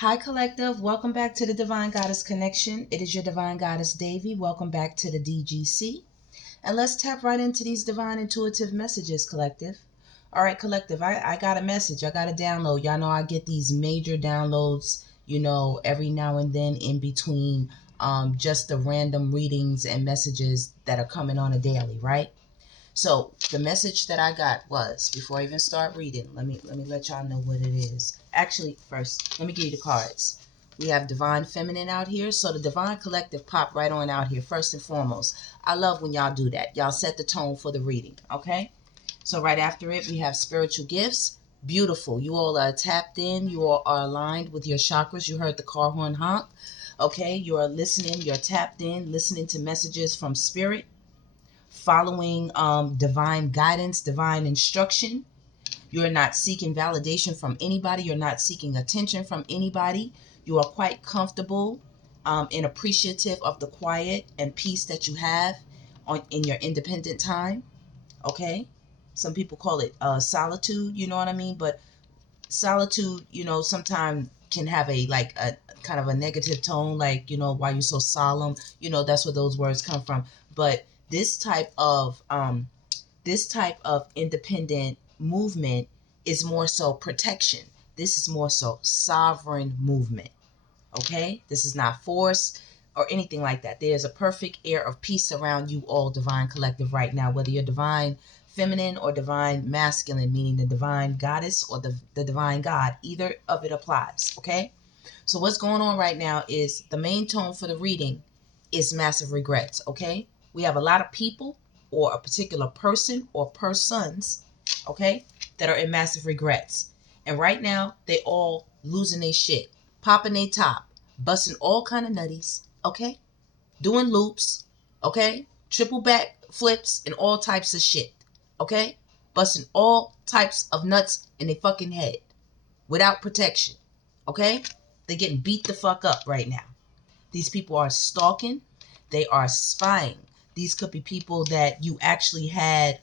Hi, Collective. Welcome back to the Divine Goddess Connection. It is your Divine Goddess, Devi. Welcome back to the DGC. And let's tap right into these divine intuitive messages, Collective. All right, Collective, I got a message. I got a download. Y'all know I get these major downloads, every now and then in between just the random readings and messages that are coming on a daily, right? So the message that I got was, before I even start reading, let me let y'all know what it is. Actually, first, let me give you the cards. We have Divine Feminine out here. So the Divine Collective pop right on out here, first and foremost. I love when y'all do that. Y'all set the tone for the reading, okay? So right after it, we have Spiritual Gifts. Beautiful. You all are tapped in. You all are aligned with your chakras. You heard the car horn honk. Okay, you are listening. You're tapped in, listening to messages from Spirit, following divine guidance, divine instruction. You're not seeking validation from anybody. You're not seeking attention from anybody. You are quite comfortable and appreciative of the quiet and peace that you have in your independent time. Okay? Some people call it solitude, you know what I mean? But solitude, sometimes can have a kind of a negative tone, like, why you're so solemn, that's where those words come from. But this type of independent movement is more so protection. This is more so sovereign movement. Okay? This is not force or anything like that. There's a perfect air of peace around you all, Divine Collective, right now, whether you're divine feminine or divine masculine, meaning the divine goddess or the divine god. Either of it applies. Okay? So what's going on right now is the main tone for the reading is massive regrets. Okay? We have a lot of people or a particular person or persons, okay, that are in massive regrets. And right now, they all losing their shit, popping their top, busting all kind of nutties, okay, doing loops, okay, triple back flips and all types of shit, okay, busting all types of nuts in their fucking head without protection, okay. They're getting beat the fuck up right now. These people are stalking. They are spying. These could be people that you actually had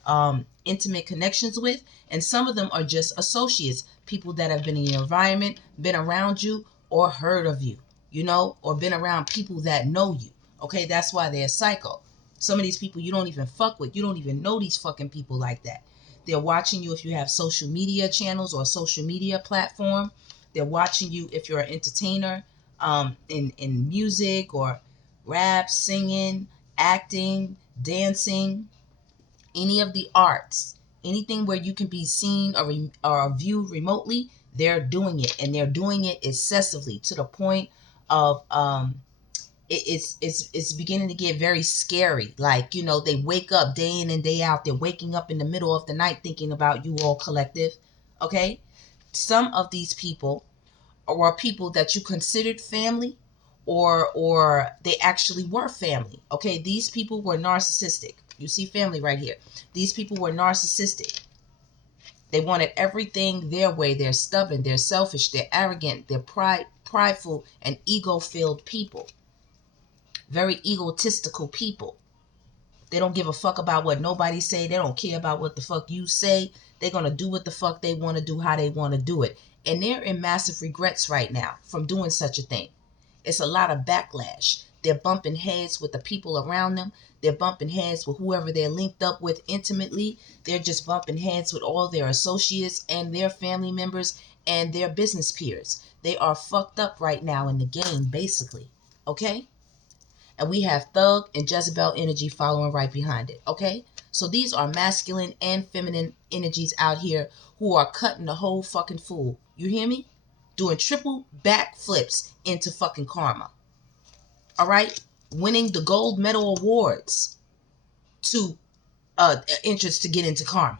intimate connections with. And some of them are just associates, people that have been in your environment, been around you, or heard of you, or been around people that know you. Okay, that's why they're psycho. Some of these people you don't even fuck with. You don't even know these fucking people like that. They're watching you if you have social media channels or a social media platform. They're watching you if you're an entertainer, in music or rap, singing, acting, dancing, any of the arts, anything where you can be seen or viewed remotely. They're doing it, and they're doing it excessively to the point of it's beginning to get very scary. Like, they wake up day in and day out. They're waking up in the middle of the night thinking about you all, Collective. Okay, some of these people or people that you considered family, or they actually were family. Okay, these people were narcissistic. You see family right here. These people were narcissistic. They wanted everything their way. They're stubborn, they're selfish, they're arrogant, they're prideful and ego-filled people. Very egotistical people. They don't give a fuck about what nobody say. They don't care about what the fuck you say. They're going to do what the fuck they want to do, how they want to do it. And they're in massive regrets right now from doing such a thing. It's a lot of backlash. They're bumping heads with the people around them. They're bumping heads with whoever they're linked up with intimately. They're just bumping heads with all their associates and their family members and their business peers. They are fucked up right now in the game, basically. Okay? And we have Thug and Jezebel energy following right behind it. Okay? So these are masculine and feminine energies out here who are cutting the whole fucking fool. You hear me? Doing triple back flips into fucking karma. All right? Winning the gold medal awards to interest to get into karma.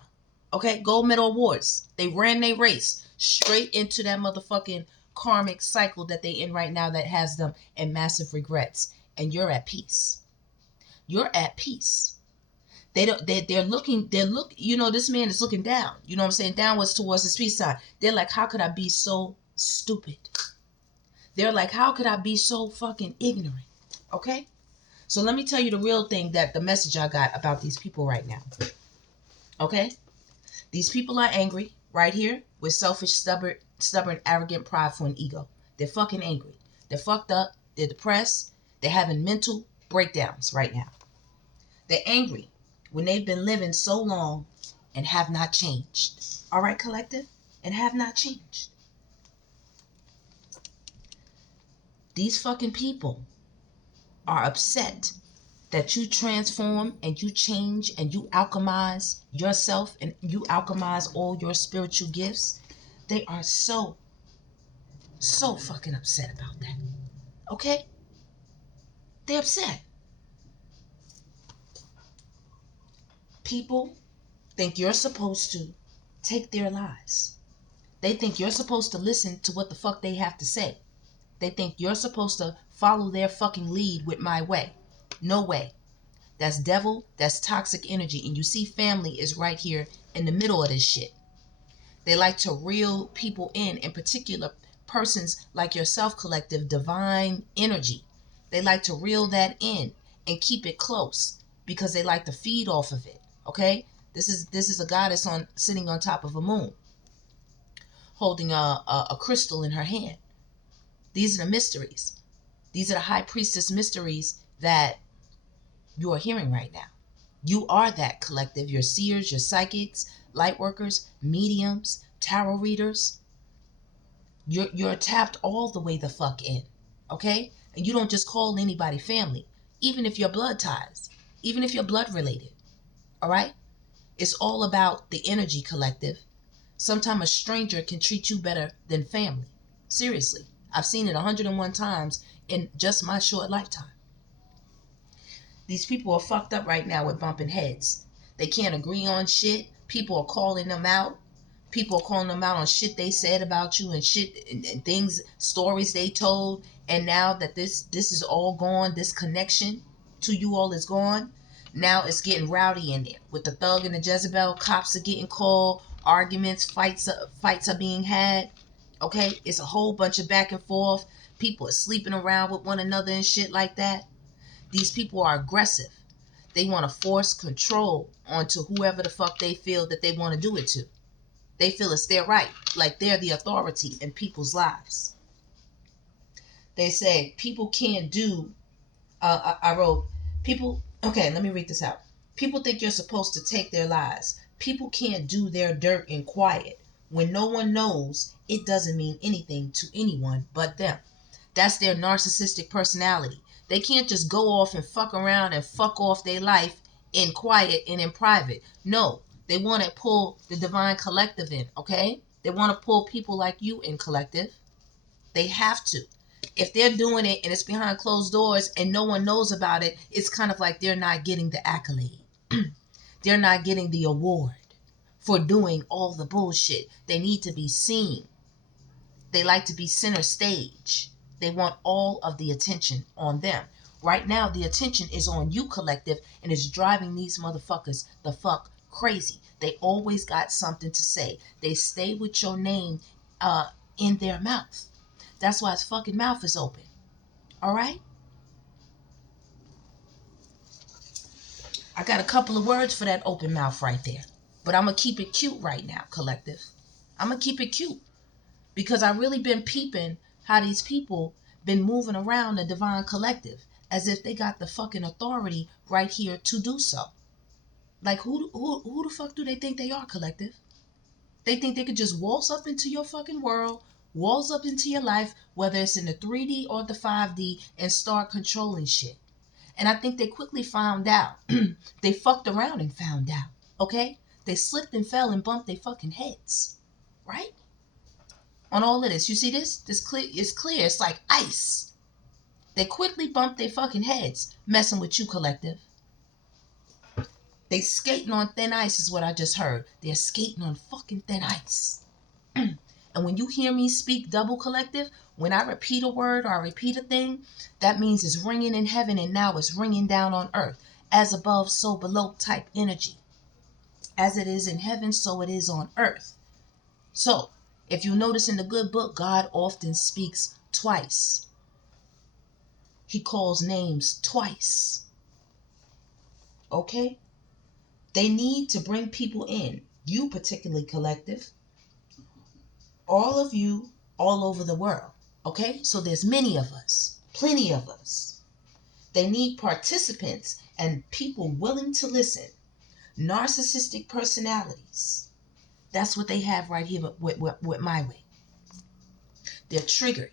Okay? Gold medal awards. They ran their race straight into that motherfucking karmic cycle that they in right now that has them in massive regrets. And you're at peace. You're at peace. They're looking, this man is looking down. You know what I'm saying? Downwards towards his peace sign. They're like, how could I be so stupid? They're like, how could I be so fucking ignorant? Okay? So let me tell you the real thing, that the message I got about these people right now. Okay? These people are angry right here with selfish, stubborn, arrogant, prideful, and ego. They're fucking angry. They're fucked up. They're depressed. They're having mental breakdowns right now. They're angry when they've been living so long and have not changed. All right, collective? And have not changed. These fucking people are upset that you transform and you change and you alchemize yourself and you alchemize all your spiritual gifts. They are so fucking upset about that. Okay? They're upset. People think you're supposed to take their lies. They think you're supposed to listen to what the fuck they have to say. They think you're supposed to follow their fucking lead with my way. No way. That's devil, that's toxic energy. And you see family is right here in the middle of this shit. They like to reel people in particular persons like yourself, collective, divine energy. They like to reel that in and keep it close because they like to feed off of it. Okay? This is a goddess sitting on top of a moon, holding a crystal in her hand. These are the mysteries. These are the high priestess mysteries that you are hearing right now. You are that collective. Your seers, your psychics, light workers, mediums, tarot readers. You're tapped all the way the fuck in. Okay? And you don't just call anybody family, even if you're blood ties, even if you're blood related. All right? It's all about the energy, collective. Sometimes a stranger can treat you better than family. Seriously. I've seen it 101 times in just my short lifetime. These people are fucked up right now with bumping heads. They can't agree on shit. People are calling them out. People are calling them out on shit they said about you and shit and things, stories they told. And now that this is all gone, this connection to you all is gone, now it's getting rowdy in there with the thug and the Jezebel. Cops are getting called. Arguments, fights are being had. Okay, it's a whole bunch of back and forth. People are sleeping around with one another and shit like that. These people are aggressive. They want to force control onto whoever the fuck they feel that they want to do it to. They feel it's their right, like they're the authority in people's lives. They say people can't do, I wrote, people, okay, let me read this out. People think you're supposed to take their lives. People can't do their dirt in quiet. When no one knows, it doesn't mean anything to anyone but them. That's their narcissistic personality. They can't just go off and fuck around and fuck off their life in quiet and in private. No, they want to pull the divine collective in, okay? They want to pull people like you in, collective. They have to. If they're doing it and it's behind closed doors and no one knows about it, it's kind of like they're not getting the accolade. They're not getting the award for doing all the bullshit. They need to be seen. They like to be center stage. They want all of the attention on them. Right now, the attention is on you, collective, and it's driving these motherfuckers the fuck crazy. They always got something to say. They stay with your name in their mouth. That's why his fucking mouth is open. All right? I got a couple of words for that open mouth right there. But I'm going to keep it cute right now, collective. I'm going to keep it cute. Because I really been peeping how these people been moving around the divine collective as if they got the fucking authority right here to do so. Like who the fuck do they think they are, collective? They think they could just waltz up into your fucking world, waltz up into your life, whether it's in the 3D or the 5D, and start controlling shit. And I think they quickly found out. They fucked around and found out. Okay? They slipped and fell and bumped their fucking heads. Right? On all of this. You see this? This clear. It's clear. It's like ice. They quickly bumped their fucking heads, messing with you, collective. They skating on thin ice is what I just heard. They're skating on fucking thin ice. And when you hear me speak double, collective, when I repeat a word or I repeat a thing, that means it's ringing in heaven and now it's ringing down on earth. As above, so below type energy. As it is in heaven, so it is on earth. So, if you notice in the good book, God often speaks twice. He calls names twice. Okay? They need to bring people in. You particularly, collective. All of you all over the world. Okay? So there's many of us, plenty of us. They need participants and people willing to listen. Narcissistic personalities. That's what they have right here with my way. They're triggered.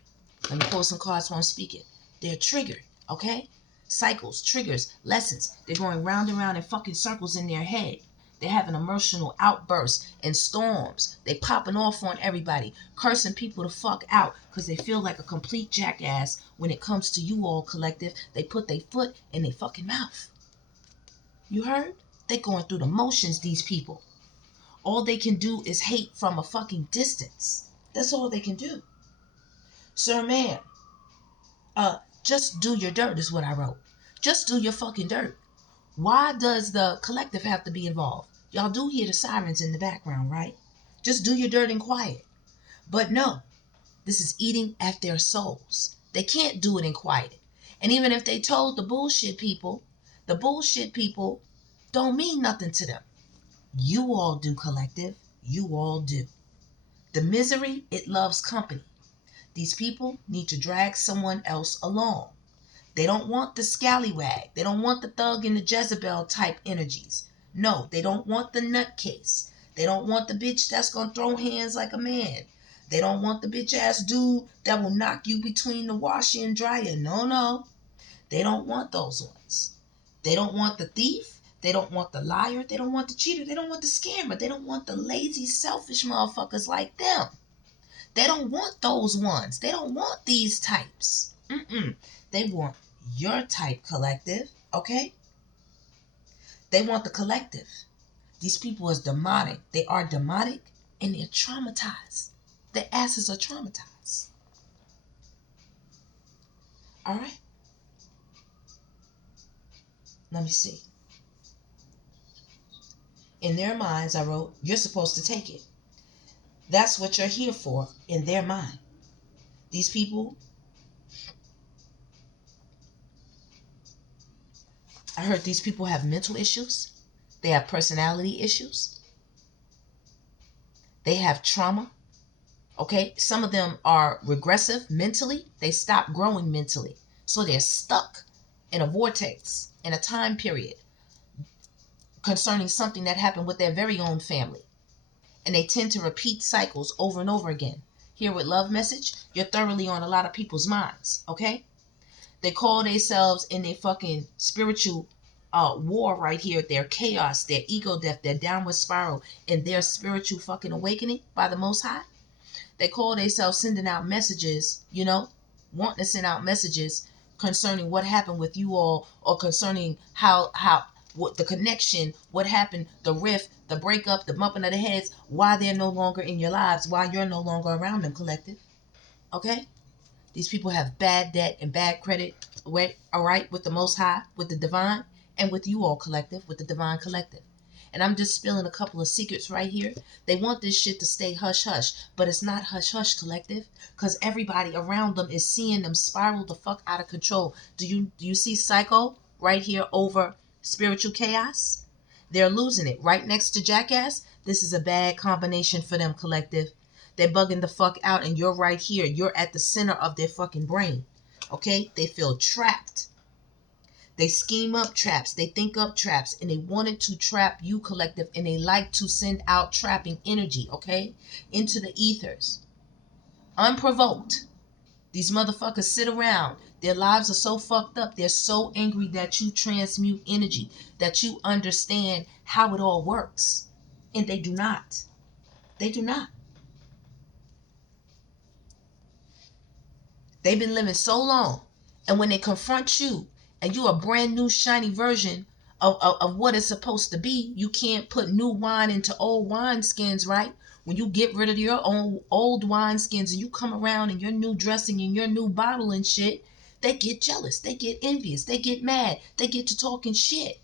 Let me pull some cards while I'm speaking. They're triggered, okay? Cycles, triggers, lessons. They're going round and round in fucking circles in their head. They have an emotional outburst and storms. They popping off on everybody, cursing people the fuck out because they feel like a complete jackass when it comes to you all collective. They put their foot in their fucking mouth. You heard? They going through the motions, these people. All they can do is hate from a fucking distance. That's all they can do. Sir, ma'am, just do your dirt is what I wrote. Just do your fucking dirt. Why does the collective have to be involved? Y'all do hear the sirens in the background, right? Just do your dirt in quiet. But no, this is eating at their souls. They can't do it in quiet. And even if they told the bullshit people don't mean nothing to them. You all do, collective. You all do. The misery, it loves company. These people need to drag someone else along. They don't want the scallywag. They don't want the thug and the Jezebel type energies. No, they don't want the nutcase. They don't want the bitch that's gonna throw hands like a man. They don't want the bitch ass dude that will knock you between the washer and dryer. No. They don't want those ones. They don't want the thief. They don't want the liar. They don't want the cheater. They don't want the scammer. They don't want the lazy, selfish motherfuckers like them. They don't want those ones. They don't want these types. They want your type, collective, okay? They want the collective. These people is demonic. They are demonic and they're traumatized. Their asses are traumatized. All right? Let me see. In their minds, I wrote, you're supposed to take it. That's what you're here for in their mind. These people, I heard these people have mental issues. They have personality issues. They have trauma. Okay? Some of them are regressive mentally. They stop growing mentally. So they're stuck in a vortex, in a time period concerning something that happened with their very own family. And they tend to repeat cycles over and over again. Here with Love Message, you're thoroughly on a lot of people's minds, okay? They call themselves in their fucking spiritual war right here, their chaos, their ego death, their downward spiral, and their spiritual fucking awakening by the Most High. They call themselves sending out messages, wanting to send out messages concerning what happened with you all, or concerning how what the connection, what happened, the rift, the breakup, the bumping of the heads, why they're no longer in your lives, why you're no longer around them, collective. Okay? These people have bad debt and bad credit, all right, with the Most High, with the Divine, and with you all, collective, with the Divine Collective. And I'm just spilling a couple of secrets right here. They want this shit to stay hush-hush, but it's not hush-hush, collective, because everybody around them is seeing them spiral the fuck out of control. Do you see Psycho right here over spiritual chaos? They're losing it. Right next to Jackass, this is a bad combination for them, collective. They're bugging the fuck out, and you're right here. You're at the center of their fucking brain. Okay? They feel trapped. They scheme up traps. They think up traps. And they wanted to trap you, collective. And they like to send out trapping energy, okay? Into the ethers. Unprovoked. These motherfuckers sit around. Their lives are so fucked up. They're so angry that you transmute energy. That you understand how it all works. And they do not. They do not. They've been living so long. And when they confront you, and you're a brand new shiny version of what it's supposed to be, you can't put new wine into old wine skins, right? When you get rid of your own old wine skins and you come around in your new dressing and your new bottle and shit, they get jealous. They get envious. They get mad. They get to talking shit.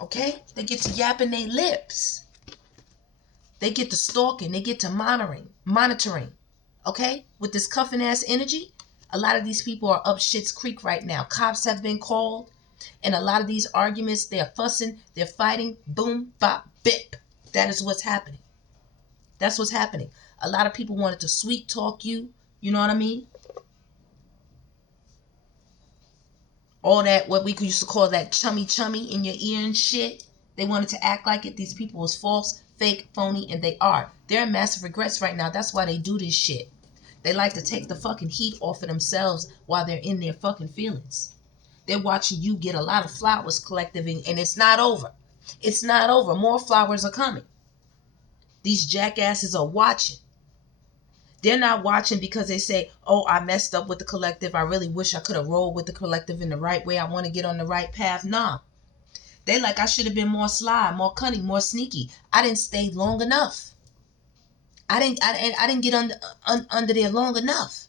Okay? They get to yapping their lips. They get to stalking. They get to monitoring. Okay? With this cuffing ass energy, a lot of these people are up shit's creek right now. Cops have been called. And a lot of these arguments, they're fussing, they're fighting, boom, bop, bip. That is what's happening. That's what's happening. A lot of people wanted to sweet talk you. You know what I mean? All that, what we used to call that chummy chummy in your ear and shit. They wanted to act like it. These people was false, fake, phony, and they are. They're in massive regrets right now. That's why they do this shit. They like to take the fucking heat off of themselves while they're in their fucking feelings. They're watching you get a lot of flowers, collective, and it's not over. It's not over. More flowers are coming. These jackasses are watching. They're not watching because they say, oh, I messed up with the collective. I really wish I could have rolled with the collective in the right way. I want to get on the right path. Nah. They like, I should have been more sly, more cunning, more sneaky. I didn't stay long enough. I didn't get under there long enough.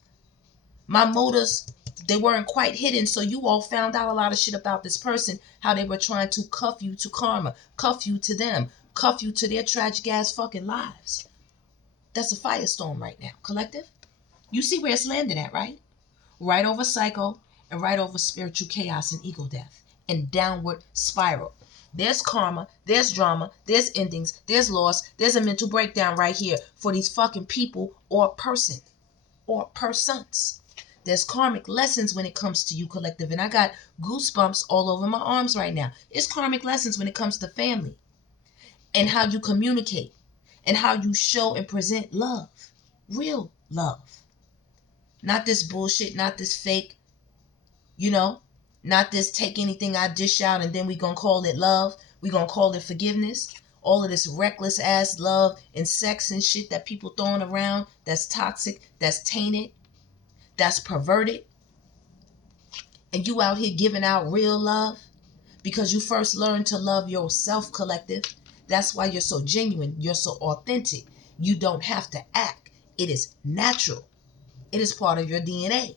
My motives, they weren't quite hidden. So you all found out a lot of shit about this person, how they were trying to cuff you to karma, cuff you to them, cuff you to their tragic ass fucking lives. That's a firestorm right now, collective. You see where it's landed at, right? Right over psycho and right over spiritual chaos and ego death and downward spiral. There's karma, there's drama, there's endings, there's loss, there's a mental breakdown right here for these fucking people or person or persons. There's karmic lessons when it comes to you, collective, and I got goosebumps all over my arms right now. It's karmic lessons when it comes to family and how you communicate and how you show and present love, real love. Not this bullshit, not this fake, not this take anything I dish out and then we gonna call it love. We gonna call it forgiveness. All of this reckless ass love and sex and shit that people throwing around that's toxic, that's tainted, that's perverted. And you out here giving out real love because you first learned to love yourself, collective. That's why you're so genuine. You're so authentic. You don't have to act. It is natural. It is part of your DNA.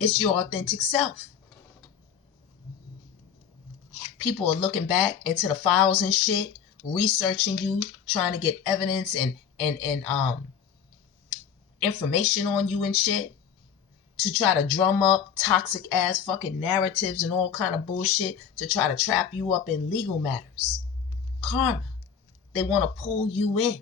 It's your authentic self. People are looking back into the files and shit, researching you, trying to get evidence and information on you and shit to try to drum up toxic ass fucking narratives and all kind of bullshit to try to trap you up in legal matters. Karma. They want to pull you in.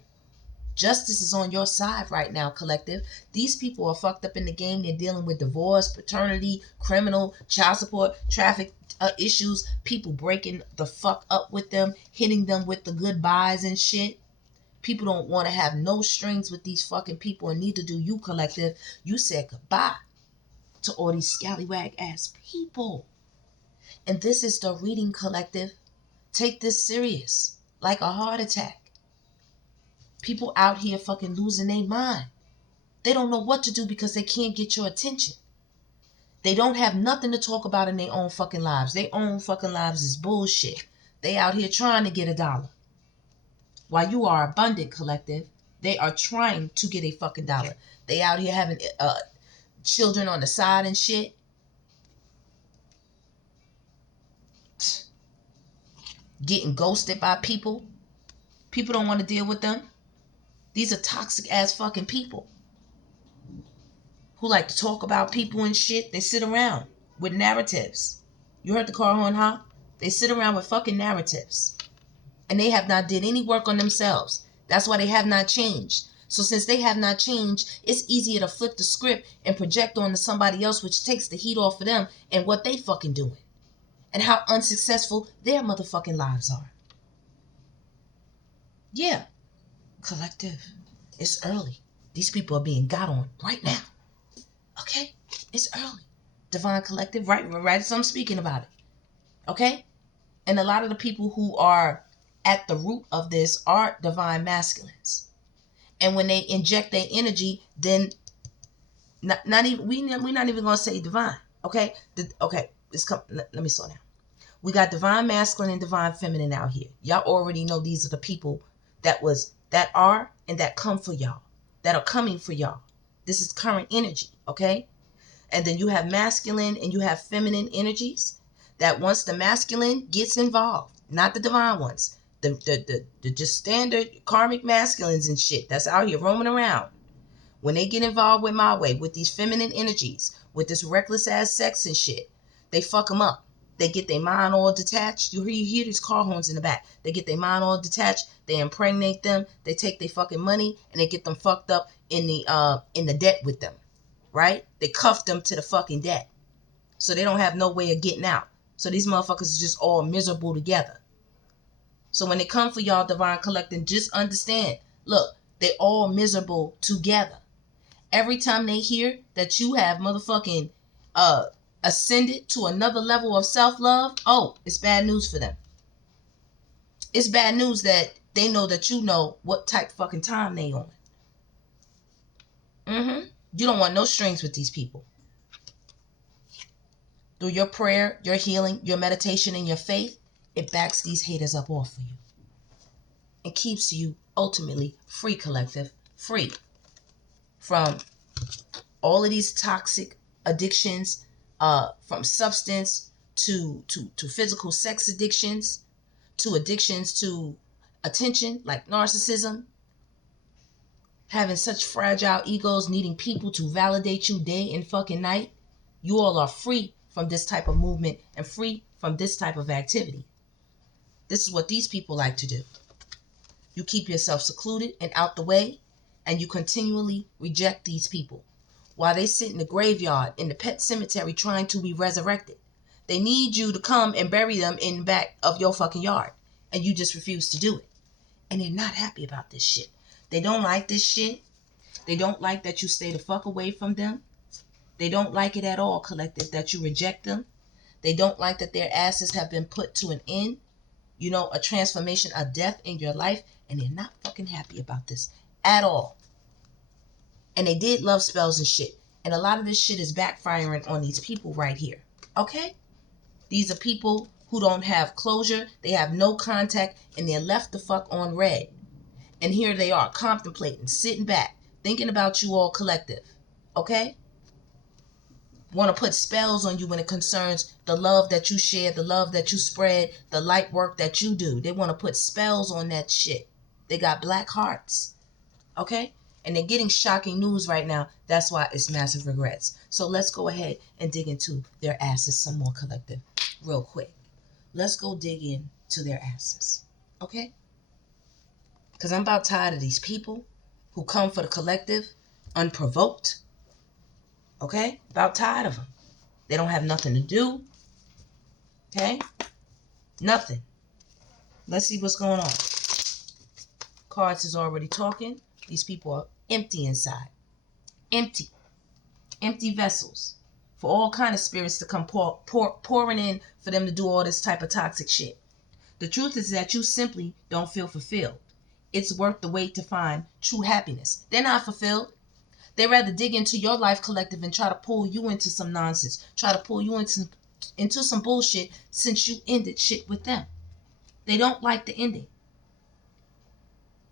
Justice is on your side right now, collective. These people are fucked up in the game. They're dealing with divorce, paternity, criminal, child support, traffic issues, people breaking the fuck up with them, hitting them with the goodbyes and shit. People don't want to have no strings with these fucking people, and neither do you, collective. You said goodbye to all these scallywag ass people. And this is the reading, collective. Take this serious, like a heart attack. People out here fucking losing their mind. They don't know what to do because they can't get your attention. They don't have nothing to talk about in their own fucking lives. Their own fucking lives is bullshit. They out here trying to get $1. While you are abundant, collective, they are trying to get a fucking $1. They out here having children on the side and shit. Getting ghosted by people. People don't want to deal with them. These are toxic ass fucking people who like to talk about people and shit. They sit around with narratives. You heard the car horn, huh? They sit around with fucking narratives. And they have not did any work on themselves. That's why they have not changed. So since they have not changed, it's easier to flip the script and project onto somebody else, which takes the heat off of them and what they fucking doing. And how unsuccessful their motherfucking lives are. Yeah. Collective, it's early. These people are being got on right now. Okay? It's early. Divine Collective, right as I'm speaking about it. Okay? And a lot of the people who are at the root of this are divine masculines. And when they inject their energy, then not even we're not even gonna say divine. Okay? Let me slow down. We got divine masculine and divine feminine out here. Y'all already know these are the people that are and that come for y'all, that are coming for y'all. This is current energy, okay? And then you have masculine and you have feminine energies that once the masculine gets involved, not the divine ones, the just standard karmic masculines and shit that's out here roaming around. When they get involved with my way, with these feminine energies, with this reckless ass sex and shit, they fuck them up. They get their mind all detached. You hear these car horns in the back. They get their mind all detached. They impregnate them. They take their fucking money and they get them fucked up in the debt with them, right? They cuff them to the fucking debt, so they don't have no way of getting out. So these motherfuckers are just all miserable together. So when they come for y'all, divine collecting, just understand. Look, they all miserable together. Every time they hear that you have motherfucking ascended to another level of self-love, oh, it's bad news for them. It's bad news that they know that you know what type of fucking time they on. You don't want no strings with these people. Through your prayer, your healing, your meditation, and your faith, it backs these haters up off of you. It keeps you ultimately free, collective, free from all of these toxic addictions, from substance to physical sex addictions, to addictions to attention like narcissism, having such fragile egos, needing people to validate you day and fucking night. You all are free from this type of movement and free from this type of activity. This is what these people like to do. You keep yourself secluded and out the way, and you continually reject these people while they sit in the graveyard in the pet cemetery trying to be resurrected. They need you to come and bury them in the back of your fucking yard, and you just refuse to do it. And they're not happy about this shit. They don't like this shit. They don't like that you stay the fuck away from them. They don't like it at all, collective, that you reject them. They don't like that their asses have been put to an end, a transformation, a death in your life, and they're not fucking happy about this at all. And they did love spells and shit. And a lot of this shit is backfiring on these people right here. Okay? These are people who don't have closure. They have no contact, and they're left the fuck on red. And here they are, contemplating, sitting back, thinking about you all collective. Okay? Want to put spells on you when it concerns the love that you share, the love that you spread, the light work that you do. They want to put spells on that shit. They got black hearts. Okay? And they're getting shocking news right now. That's why it's massive regrets. So let's go ahead and dig into their asses some more, collective, real quick. Let's go dig into their asses. Okay? Because I'm about tired of these people who come for the collective unprovoked. Okay? About tired of them. They don't have nothing to do. Okay? Nothing. Let's see what's going on. Cards is already talking. These people are empty inside. Empty. Empty vessels. For all kind of spirits to come pouring in for them to do all this type of toxic shit. The truth is that you simply don't feel fulfilled. It's worth the wait to find true happiness. They're not fulfilled. They rather dig into your life, collective, and try to pull you into some nonsense. Try to pull you into some bullshit since you ended shit with them. They don't like the ending.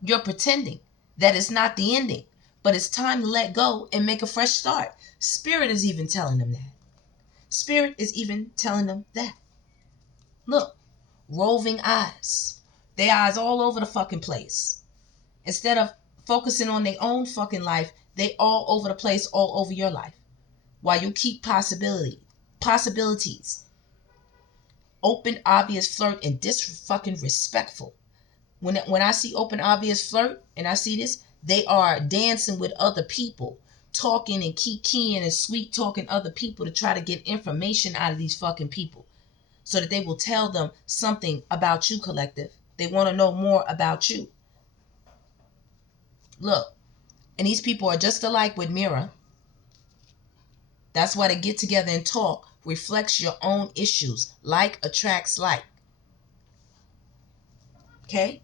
You're pretending that it's not the ending, but it's time to let go and make a fresh start. Spirit is even telling them that. Spirit is even telling them that. Look, roving eyes. Their eyes all over the fucking place. Instead of focusing on their own fucking life, they all over the place, all over your life. While you keep possibilities. Open, obvious flirt and fucking respectful. When I see open, obvious flirt and I see this, they are dancing with other people, talking and kikiing and sweet talking other people to try to get information out of these fucking people so that they will tell them something about you, collective. They want to know more about you. Look, and these people are just alike with mirror. That's why they get together and talk. Reflects your own issues. Like attracts like. Okay?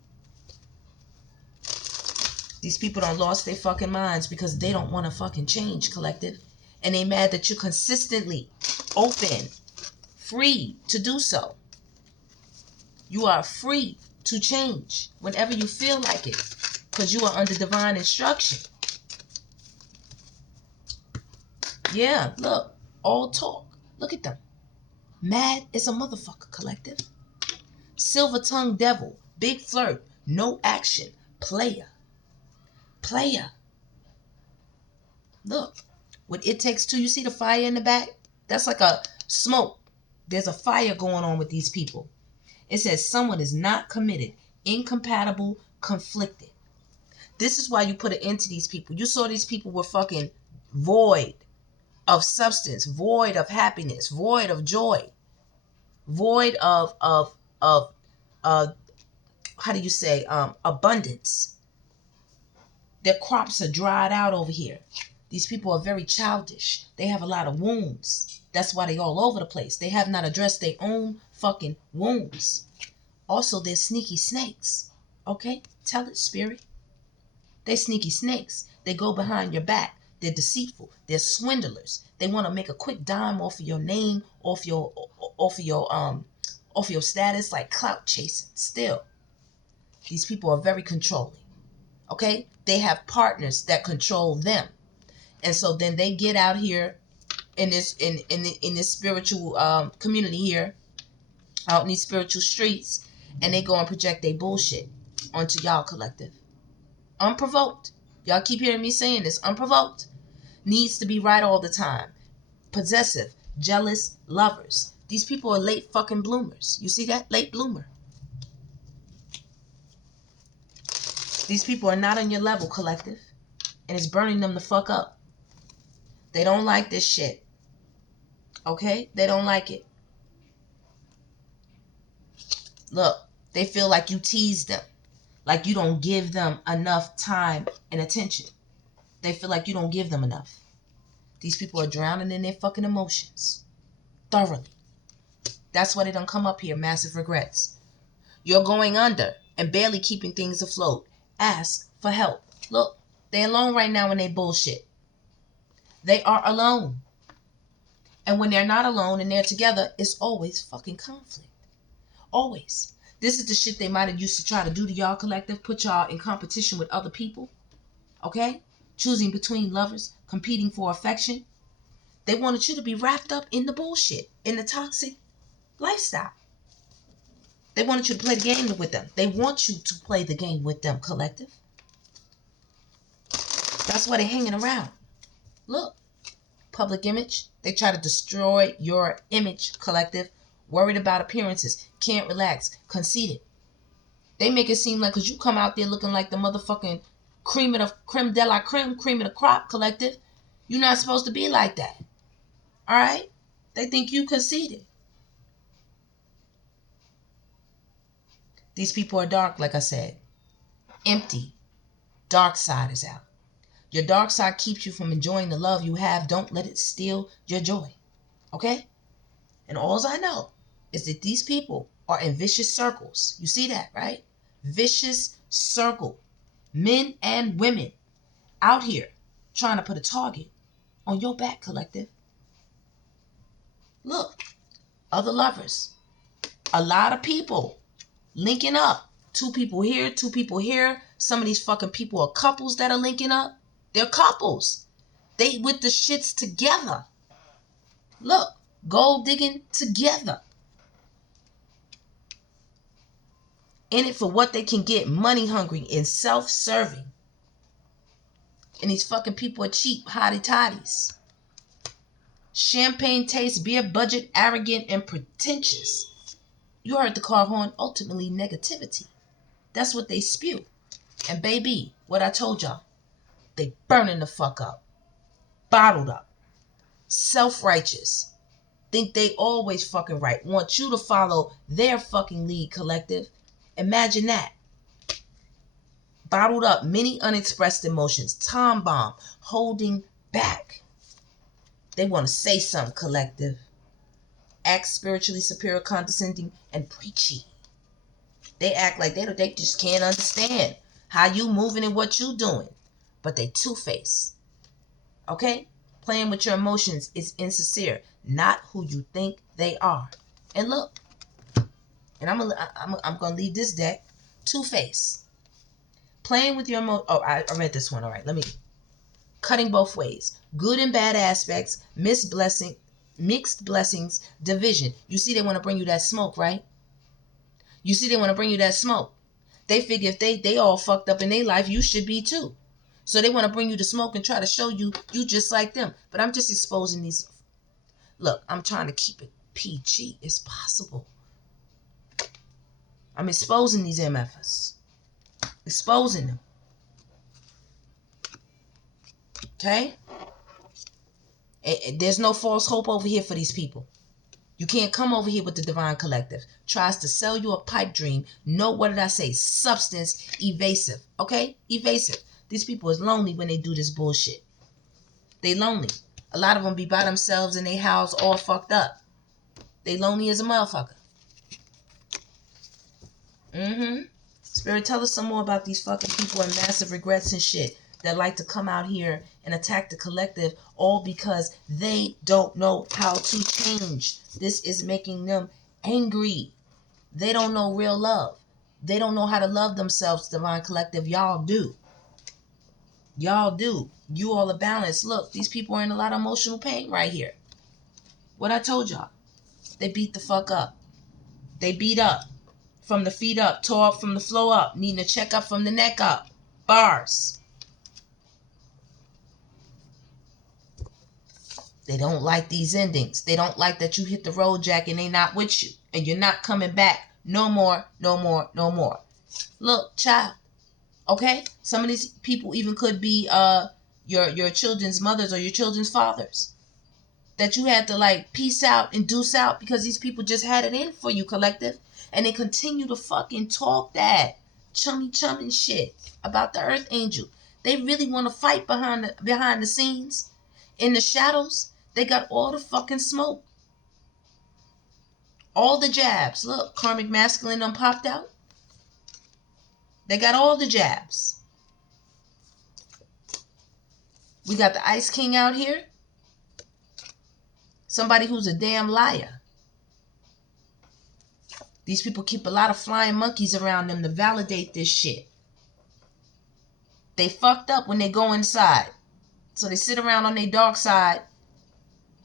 These people done lost their fucking minds because they don't want to fucking change, collective. And they mad that you're consistently open, free to do so. You are free to change whenever you feel like it because you are under divine instruction. Yeah, look, all talk. Look at them. Mad as a motherfucker, collective. Silver-tongued devil, big flirt, no action, player. Player. Look, what it takes to, you see the fire in the back? That's like a smoke. There's a fire going on with these people. It says someone is not committed, incompatible, conflicted. This is why you put an end to these people. You saw these people were fucking void of substance, void of happiness, void of joy, void of uh how do you say abundance. Their crops are dried out over here. These people are very childish. They have a lot of wounds. That's why they all over the place. They have not addressed their own fucking wounds. Also, they're sneaky snakes. Okay? Tell it, spirit. They're sneaky snakes. They go behind your back. They're deceitful. They're swindlers. They want to make a quick dime off of your name, off your status, like clout chasing. Still, these people are very controlling. Okay? They have partners that control them. And so then they get out here in this spiritual community here, out in these spiritual streets, and they go and project their bullshit onto y'all collective. Unprovoked. Y'all keep hearing me saying this. Unprovoked. Needs to be right all the time. Possessive, jealous, lovers. These people are late fucking bloomers. You see that? Late bloomer. These people are not on your level, collective. And it's burning them the fuck up. They don't like this shit. Okay? They don't like it. Look, they feel like you tease them. Like you don't give them enough time and attention. They feel like you don't give them enough. These people are drowning in their fucking emotions. Thoroughly. That's why they don't come up here. Massive regrets. You're going under and barely keeping things afloat. Ask for help. Look, they're alone right now in their bullshit. They are alone. And when they're not alone and they're together, it's always fucking conflict. Always. This is the shit they might have used to try to do to y'all collective. Put y'all in competition with other people. Okay? Choosing between lovers. Competing for affection. They wanted you to be wrapped up in the bullshit. In the toxic lifestyle. They wanted you to play the game with them. They want you to play the game with them, collective. That's why they're hanging around. Look. Public image. They try to destroy your image, collective. Worried about appearances. Can't relax. Conceited. They make it seem like because you come out there looking like the motherfucking creme de la creme, cream of the crop, collective. You're not supposed to be like that. Alright? They think you conceited. These people are dark, like I said. Empty. Dark side is out. Your dark side keeps you from enjoying the love you have. Don't let it steal your joy. Okay? And all I know is that these people are in vicious circles. You see that, right? Vicious circle. Men and women out here trying to put a target on your back, collective. Look, other lovers. A lot of people linking up. 2 people here, 2 people here. Some of these fucking people are couples that are linking up. They're couples. They with the shits together. Look, gold digging together. In it for what they can get, money hungry and self-serving. And these fucking people are cheap, hottie-toddies. Champagne taste, beer budget, arrogant and pretentious. You heard the car horn, ultimately negativity. That's what they spew. And baby, what I told y'all, they burning the fuck up. Bottled up. Self-righteous. Think they always fucking right. Want you to follow their fucking lead, collective. Imagine that. Bottled up, many unexpressed emotions. Tom bomb, holding back. They want to say something, collective. Act spiritually superior, condescending, and preachy. They act like they just can't understand how you moving and what you doing. But they two-faced. Okay? Playing with your emotions is insincere. Not who you think they are. And look. And I'm gonna leave this deck. Two-faced. Playing with your emotions. Oh, I read this one. All right, let me. Cutting both ways. Good and bad aspects. Mixed blessings. Division. You see they want to bring you that smoke, right? You see they want to bring you that smoke. They figure if they all fucked up in their life, you should be too. So they want to bring you the smoke and try to show you just like them. But I'm just exposing these. Look, I'm trying to keep it PG. It's possible. I'm exposing these MFers. Exposing them. Okay? There's no false hope over here for these people. You can't come over here with the Divine Collective. Tries to sell you a pipe dream. No, what did I say? Substance evasive. Okay? Evasive. These people is lonely when they do this bullshit. They lonely. A lot of them be by themselves in their house all fucked up. They lonely as a motherfucker. Spirit, tell us some more about these fucking people and massive regrets and shit that like to come out here and attack the collective, all because they don't know how to change. This is making them angry. They don't know real love. They don't know how to love themselves, Divine Collective. Y'all do. Y'all do. You all are balanced. Look, these people are in a lot of emotional pain right here. What I told y'all. They beat the fuck up. They beat up. From the feet up. Tore up from the floor up. Needing a checkup from the neck up. Bars. They don't like these endings. They don't like that you hit the road, Jack, and they not with you. And you're not coming back. No more, no more, no more. Look, child. Okay? Some of these people even could be your children's mothers or your children's fathers. That you had to like peace out and deuce out because these people just had it in for you, collective. And they continue to fucking talk that chummy shit about the Earth Angel. They really want to fight behind the scenes. In the shadows. They got all the fucking smoke. All the jabs. Look, karmic masculine done popped out. They got all the jabs. We got the Ice King out here. Somebody who's a damn liar. These people keep a lot of flying monkeys around them to validate this shit. They fucked up when they go inside. So they sit around on their dark side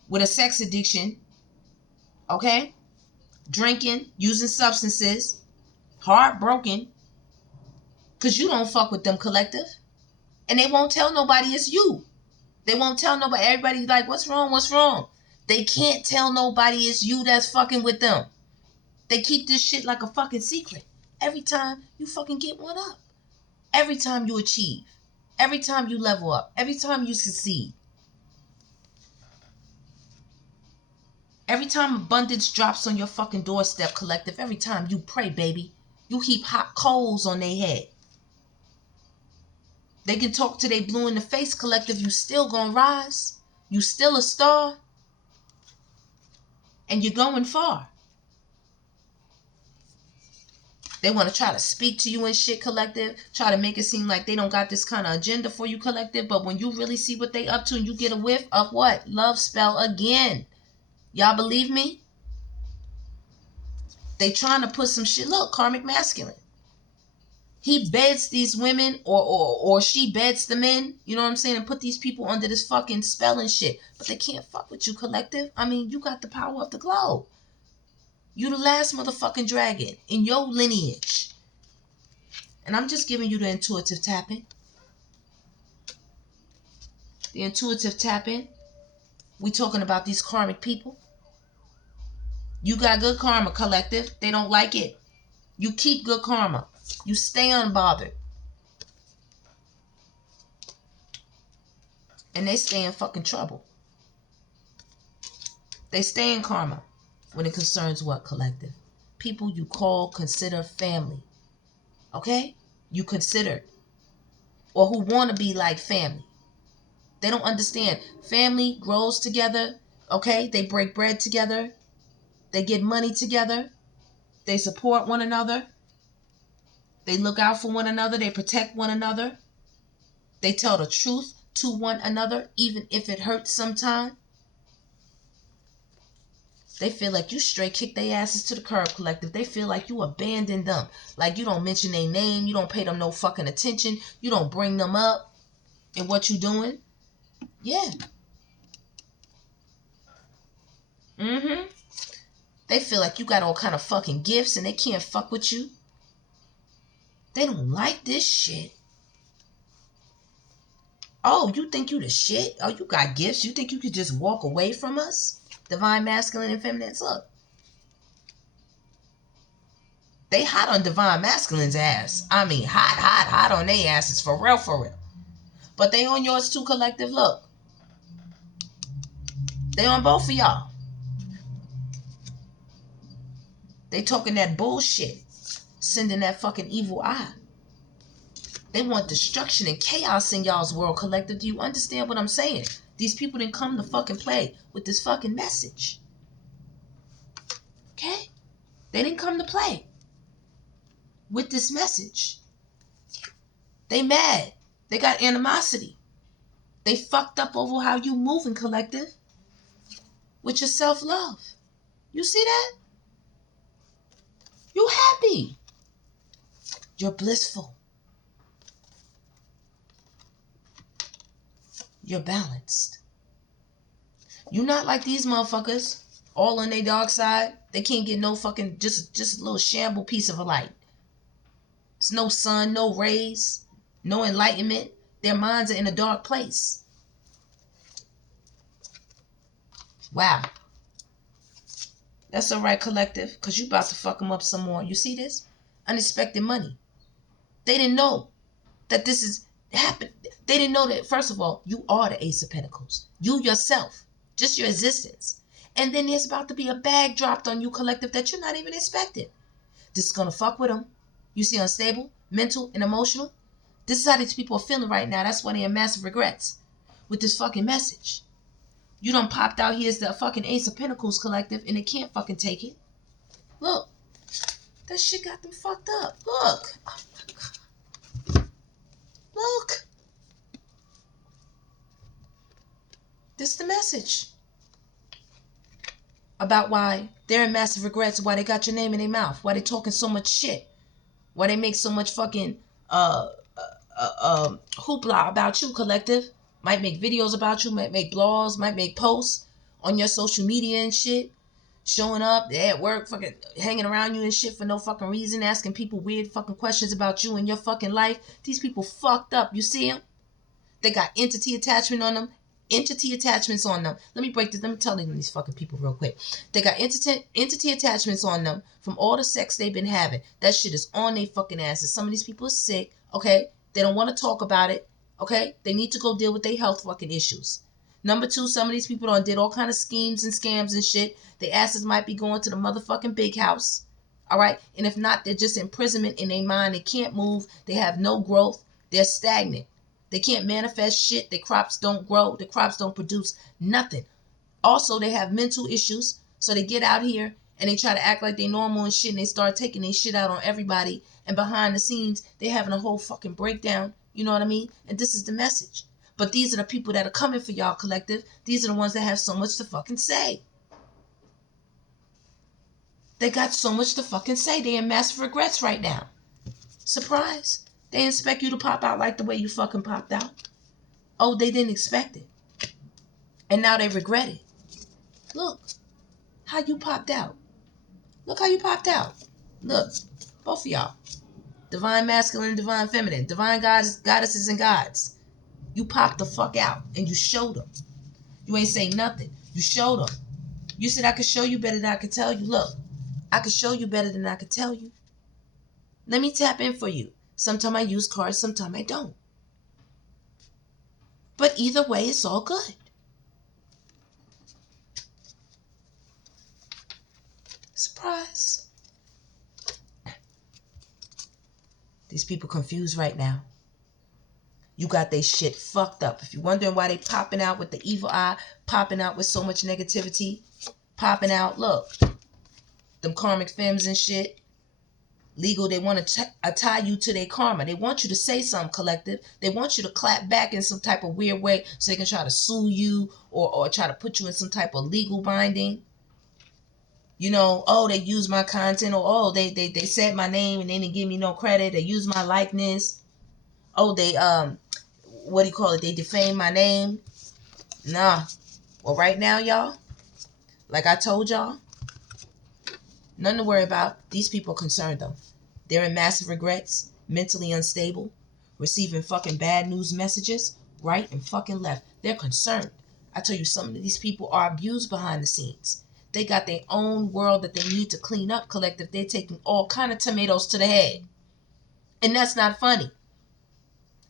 with a sex addiction, okay? Drinking, using substances, heartbroken, because you don't fuck with them, collective. And they won't tell nobody it's you. They won't tell nobody. Everybody's like, what's wrong? What's wrong? They can't tell nobody it's you that's fucking with them. They keep this shit like a fucking secret. Every time you fucking get one up. Every time you achieve. Every time you level up. Every time you succeed. Every time abundance drops on your fucking doorstep, collective. Every time you pray, baby. You heap hot coals on their head. They can talk to they blue in the face, collective. You still gonna rise. You still a star. And you're going far. They want to try to speak to you and shit, collective. Try to make it seem like they don't got this kind of agenda for you, collective. But when you really see what they up to and you get a whiff of what? Love spell again. Y'all believe me? They trying to put some shit. Look, karmic masculine. He beds these women or she beds the men. You know what I'm saying? And put these people under this fucking spell and shit. But they can't fuck with you, collective. I mean, you got the power of the globe. You the last motherfucking dragon in your lineage. And I'm just giving you the intuitive tapping. The intuitive tapping. We talking about these karmic people. You got good karma, collective. They don't like it. You keep good karma. You stay unbothered. And they stay in fucking trouble. They stay in karma. When it concerns what, collective? People you consider family. Okay? You consider. Or who want to be like family. They don't understand. Family grows together. Okay? They break bread together. They get money together. They support one another. They look out for one another. They protect one another. They tell the truth to one another, even if it hurts sometimes. They feel like you straight kick their asses to the curb, collective. They feel like you abandoned them. Like you don't mention their name. You don't pay them no fucking attention. You don't bring them up in what you doing. Yeah. They feel like you got all kind of fucking gifts and they can't fuck with you. They don't like this shit. Oh, you think you the shit? Oh, you got gifts? You think you could just walk away from us? Divine masculine and feminines, look. They hot on divine masculine's ass. I mean, hot on their asses. For real, for real. But they on yours too, collective. Look. They on both of y'all. They talking that bullshit. Sending that fucking evil eye. They want destruction and chaos in y'all's world, collective. Do you understand what I'm saying? These people didn't come to fucking play with this fucking message. Okay? They didn't come to play with this message. They mad. They got animosity. They fucked up over how you moving, collective. With your self-love. You see that? You happy. You're blissful. You're balanced. You not like these motherfuckers. All on their dark side. They can't get no fucking, just a little shamble piece of a light. It's no sun, no rays, no enlightenment. Their minds are in a dark place. Wow. That's all right, collective, because you about to fuck them up some more. You see this? Unexpected money. They didn't know that this is happened. They didn't know that, first of all, you are the Ace of Pentacles. You yourself. Just your existence. And then there's about to be a bag dropped on you, collective, that you're not even expecting. This is going to fuck with them. You see, unstable, mental, and emotional. This is how these people are feeling right now. That's why they're in massive regrets with this fucking message. You done popped out here as the fucking Ace of Pentacles, collective, and they can't fucking take it. Look. That shit got them fucked up. Look. Oh my God. Look. This is the message. About why they're in massive regrets, why they got your name in their mouth, why they talking so much shit, why they make so much fucking hoopla about you, collective. Might make videos about you, might make blogs, might make posts on your social media and shit. Showing up, they're at work, fucking hanging around you and shit for no fucking reason, asking people weird fucking questions about you and your fucking life. These people fucked up. You see them? They got entity attachment on them. Entity attachments on them. Let me break this. Let me tell them these fucking people real quick. They got entity attachments on them from all the sex they've been having. That shit is on their fucking asses. Some of these people are sick, okay? They don't want to talk about it, okay? They need to go deal with their health fucking issues. Number two, some of these people done did all kind of schemes and scams and shit. Their asses might be going to the motherfucking big house, all right? And if not, they're just imprisonment in their mind. They can't move. They have no growth. They're stagnant. They can't manifest shit. Their crops don't grow. The crops don't produce nothing. Also, they have mental issues. So they get out here and they try to act like they normal and shit. And they start taking their shit out on everybody. And behind the scenes, they having a whole fucking breakdown. You know what I mean? And this is the message. But these are the people that are coming for y'all, collective. These are the ones that have so much to fucking say. They got so much to fucking say. They're in massive regrets right now. Surprise. They didn't expect you to pop out like the way you fucking popped out. Oh, they didn't expect it. And now they regret it. Look how you popped out. Look how you popped out. Look, both of y'all. Divine masculine, divine feminine. Divine goddesses and gods. You popped the fuck out and you showed them. You ain't say nothing. You showed them. You said I could show you better than I could tell you. Look, I could show you better than I could tell you. Let me tap in for you. Sometimes I use cards, sometimes I don't. But either way, it's all good. Surprise. These people confused right now. You got they shit fucked up. If you're wondering why they popping out with the evil eye, popping out with so much negativity, popping out, look, them karmic femmes and shit. Legal, they want to tie you to their karma. They want you to say something, collective. They want you to clap back in some type of weird way so they can try to sue you or try to put you in some type of legal binding. You know, oh, they used my content, or oh, they said my name and they didn't give me no credit. They used my likeness. Oh, they what do you call it? They defamed my name. Nah. Well, right now, y'all, like I told y'all, nothing to worry about. These people concerned them. They're in massive regrets, mentally unstable, receiving fucking bad news messages right and fucking left. They're concerned. I tell you, some of these people are abused behind the scenes. They got their own world that they need to clean up, collective. They're taking all kind of tomatoes to the head. And that's not funny.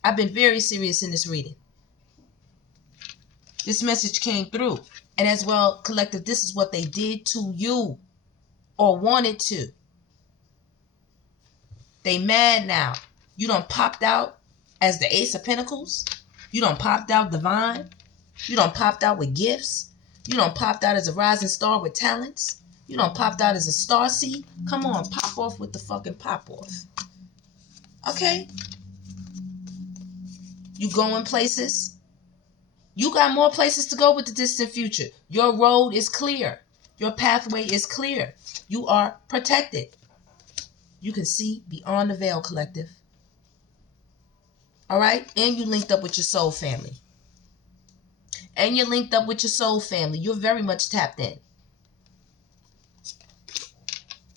I've been very serious in this reading. This message came through. And as well, collective, this is what they did to you or wanted to. They mad now. You done popped out as the Ace of Pentacles. You done popped out divine. You done popped out with gifts. You done popped out as a rising star with talents. You done popped out as a star seed. Come on, pop off with the fucking pop off. Okay? You going places? You got more places to go with the distant future. Your road is clear. Your pathway is clear. You are protected. You can see beyond the veil, collective. All right? And you linked up with your soul family. And you're linked up with your soul family. You're very much tapped in.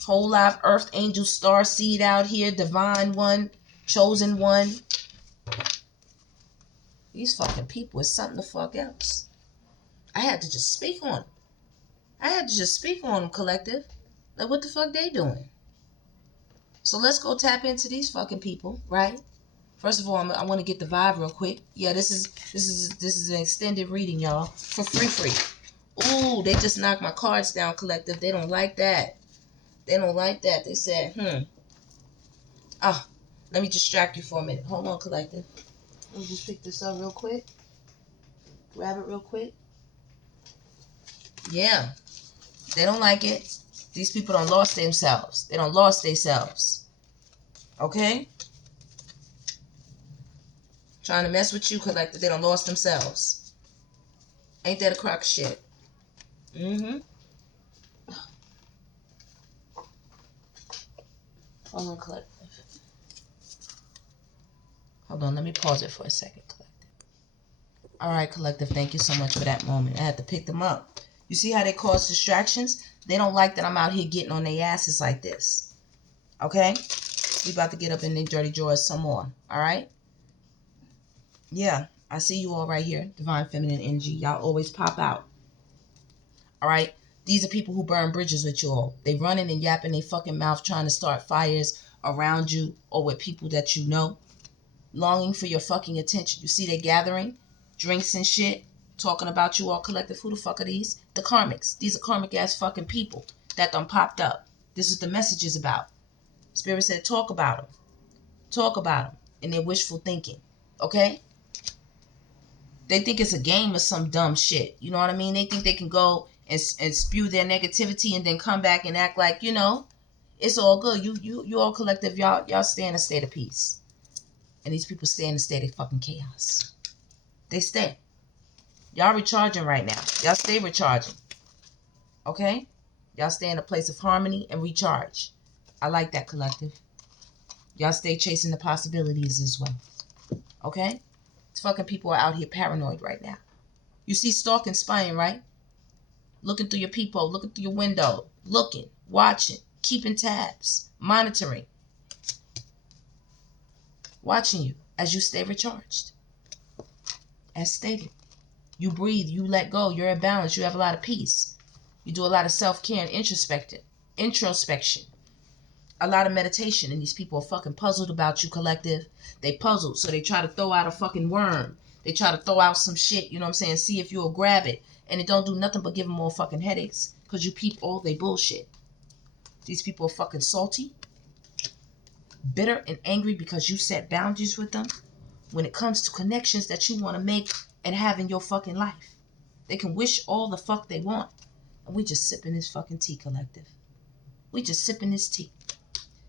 Whole live earth angel star seed out here. Divine one. Chosen one. These fucking people is something the fuck else. I had to just speak on them. Collective. Like, what the fuck they doing? So let's go tap into these fucking people, right? First of all, I want to get the vibe real quick. Yeah, this is an extended reading, y'all, for free. Ooh, they just knocked my cards down, collective. They don't like that. They don't like that. They said, let me distract you for a minute. Hold on, collective. Let me just pick this up real quick. Grab it real quick. Yeah, they don't like it. These people don't lost themselves. They don't lost themselves. Okay? Trying to mess with you, collective. They don't lost themselves. Ain't that a crock of shit? Mm-hmm. Hold on, collective. Hold on, let me pause it for a second, collective. All right, collective, thank you so much for that moment. I had to pick them up. You see how they cause distractions? They don't like that I'm out here getting on their asses like this. Okay? We about to get up in their dirty drawers some more. All right? Yeah, I see you all right here. Divine feminine energy. Y'all always pop out. All right? These are people who burn bridges with you all. They running and yapping their fucking mouth trying to start fires around you or with people that you know. Longing for your fucking attention. You see they gathering drinks and shit. Talking about you all collective. Who the fuck are these? The karmics. These are karmic ass fucking people that done popped up. This is the message is about. Spirit said talk about them. Talk about them in their wishful thinking. Okay? They think it's a game or some dumb shit. You know what I mean? They think they can go and spew their negativity and then come back and act like, it's all good. You all collective, y'all stay in a state of peace. And these people stay in a state of fucking chaos. They stay. Y'all recharging right now. Y'all stay recharging. Okay? Y'all stay in a place of harmony and recharge. I like that, collective. Y'all stay chasing the possibilities as well. Okay? These fucking people are out here paranoid right now. You see stalking, spying, right? Looking through your peephole, looking through your window, looking, watching, keeping tabs, monitoring. Watching you as you stay recharged. As stated. You breathe, you let go, you're at balance, you have a lot of peace. You do a lot of self-care and introspection. A lot of meditation, and these people are fucking puzzled about you, collective. They puzzled, so they try to throw out a fucking worm. They try to throw out some shit, you know what I'm saying, see if you'll grab it. And it don't do nothing but give them more fucking headaches, because you peep all they bullshit. These people are fucking salty, bitter, and angry because you set boundaries with them when it comes to connections that you want to make and have in your fucking life. They can wish all the fuck they want. And we just sipping this fucking tea, collective. We just sipping this tea.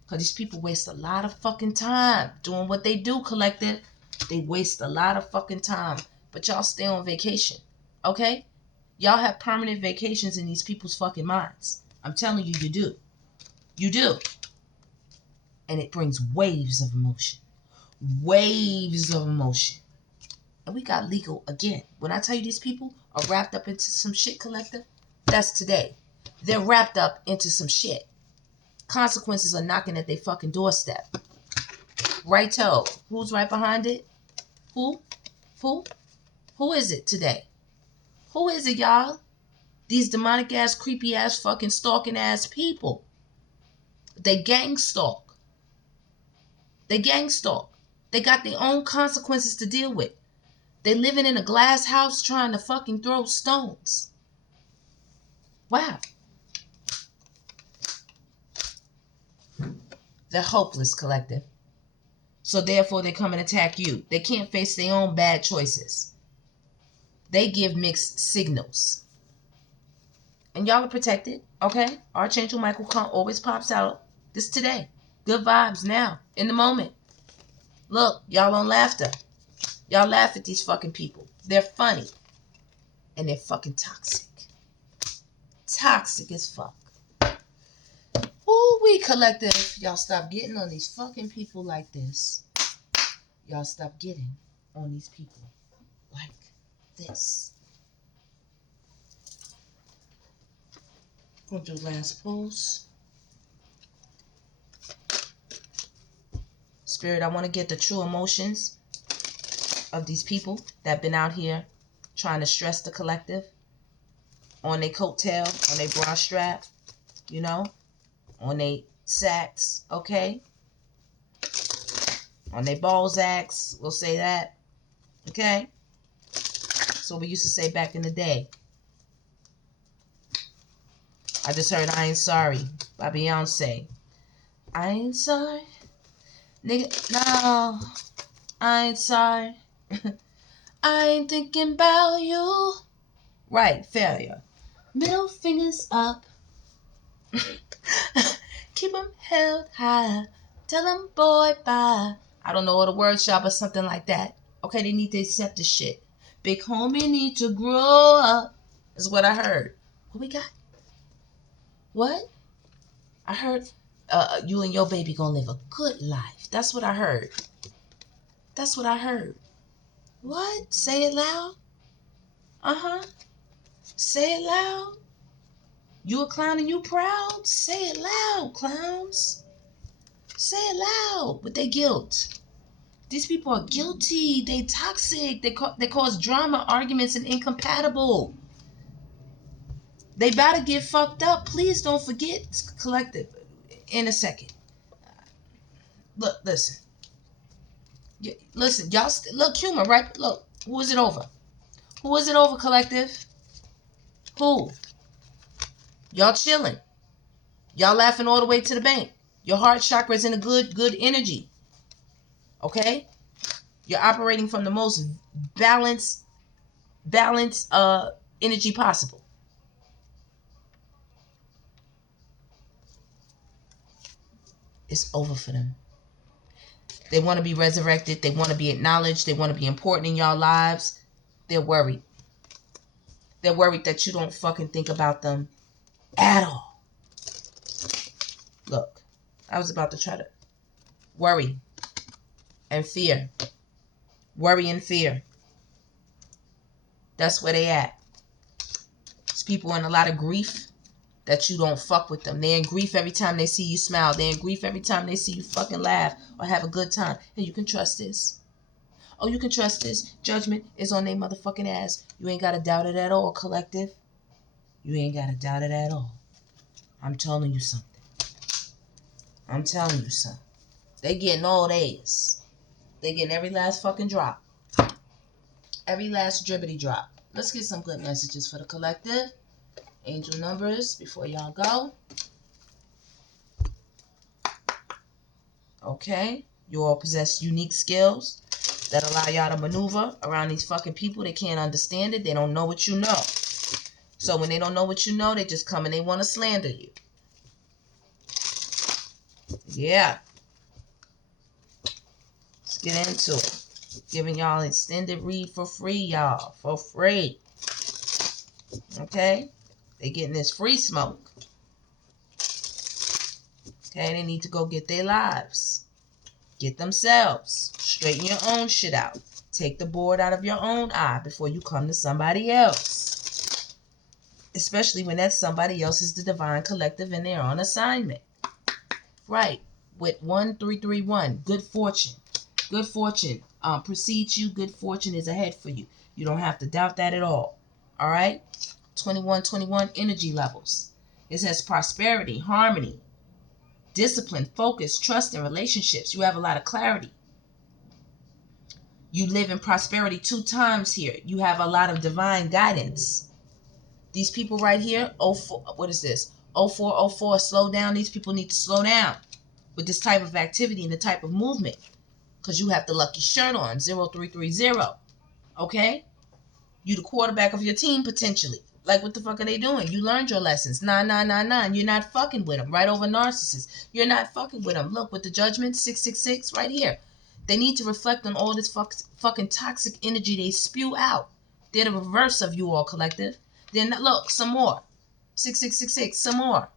Because these people waste a lot of fucking time doing what they do, collective. They waste a lot of fucking time. But y'all stay on vacation. Okay? Y'all have permanent vacations in these people's fucking minds. I'm telling you, you do. You do. And it brings waves of emotion. Waves of emotion. And we got legal again. When I tell you these people are wrapped up into some shit, collective, that's today. They're wrapped up into some shit. Consequences are knocking at their fucking doorstep. Righto. Who's right behind it? Who? Who is it today? Who is it, y'all? These demonic ass, creepy ass, fucking stalking ass people. They gang stalk. They gang stalk. They got their own consequences to deal with. They living in a glass house trying to fucking throw stones. Wow. They're hopeless, collective. So therefore they come and attack you. They can't face their own bad choices. They give mixed signals. And y'all are protected, okay? Archangel Michael always pops out. This today. Good vibes now, in the moment. Look, y'all on laughter. Y'all laugh at these fucking people. They're funny. And they're fucking toxic. Toxic as fuck. Ooh, we collective. Y'all stop getting on these fucking people like this. Y'all stop getting on these people like this. Gonna do last pulls. Spirit, I want to get the true emotions of these people that been out here trying to stress the collective on their coattail, on their bra strap, you know, on their sacks, okay? On their Balzacs, we'll say that, okay? That's what we used to say back in the day. I just heard I Ain't Sorry by Beyonce. I ain't sorry. Nigga, no. I ain't sorry. I ain't thinking about you. Right, failure. Middle fingers up. Keep them held high. Tell them boy bye. I don't know all the words, y'all, but something like that. Okay, they need to accept this shit. Big homie need to grow up. Is what I heard. What we got? What? I heard you and your baby gonna live a good life. That's what I heard. That's what I heard. What? Say it loud. Uh-huh. Say it loud. You a clown and you proud? Say it loud, clowns. Say it loud with their guilt. These people are guilty. They toxic. They cause drama, arguments, and incompatible. They about to get fucked up. Please don't forget, collective. In a second. Look, listen. Listen, y'all. Look, humor, right? Look, who is it over? Who is it over, collective? Who? Y'all chilling. Y'all laughing all the way to the bank. Your heart chakra is in a good energy. Okay? You're operating from the most balanced energy possible. It's over for them. They want to be resurrected. They want to be acknowledged. They want to be important in y'all lives. They're worried. They're worried that you don't fucking think about them at all. Look, I was about to try to worry and fear. Worry and fear. That's where they at. There's people in a lot of grief that you don't fuck with them. They're in grief every time they see you smile. They're in grief every time they see you fucking laugh or have a good time. And you can trust this. Oh, you can trust this. Judgment is on their motherfucking ass. You ain't got to doubt it at all, collective. You ain't got to doubt it at all. I'm telling you something. I'm telling you something. They getting all theirs. They getting every last fucking drop. Every last dribbity drop. Let's get some good messages for the collective. Angel numbers before y'all go. Okay. You all possess unique skills that allow y'all to maneuver around these fucking people. They can't understand it. They don't know what you know. So when they don't know what you know, they just come and they want to slander you. Yeah. Let's get into it. Giving y'all an extended read for free, y'all. For free. Okay? They getting this free smoke. Okay? They need to go get their lives. Get themselves. Straighten your own shit out. Take the board out of your own eye before you come to somebody else. Especially when that somebody else is the divine collective and they're on assignment. Right. With 1331. Good fortune. Good fortune precedes you. Good fortune is ahead for you. You don't have to doubt that at all. All right. 2121 energy levels. It says prosperity, harmony, discipline, focus, trust, and relationships. You have a lot of clarity. You live in prosperity 2 times here. You have a lot of divine guidance. These people right here, 04, what is this? 0404, slow down. These people need to slow down with this type of activity and the type of movement, because you have the lucky shirt on, 0330. Okay? You the quarterback of your team potentially. Like, what the fuck are they doing? You learned your lessons. 9999. You're not fucking with them. Right over narcissists. You're not fucking with them. Look, with the judgment, 666, right here. They need to reflect on all this fucking toxic energy they spew out. They're the reverse of you all, collective. Then look, some more. 6666, some more.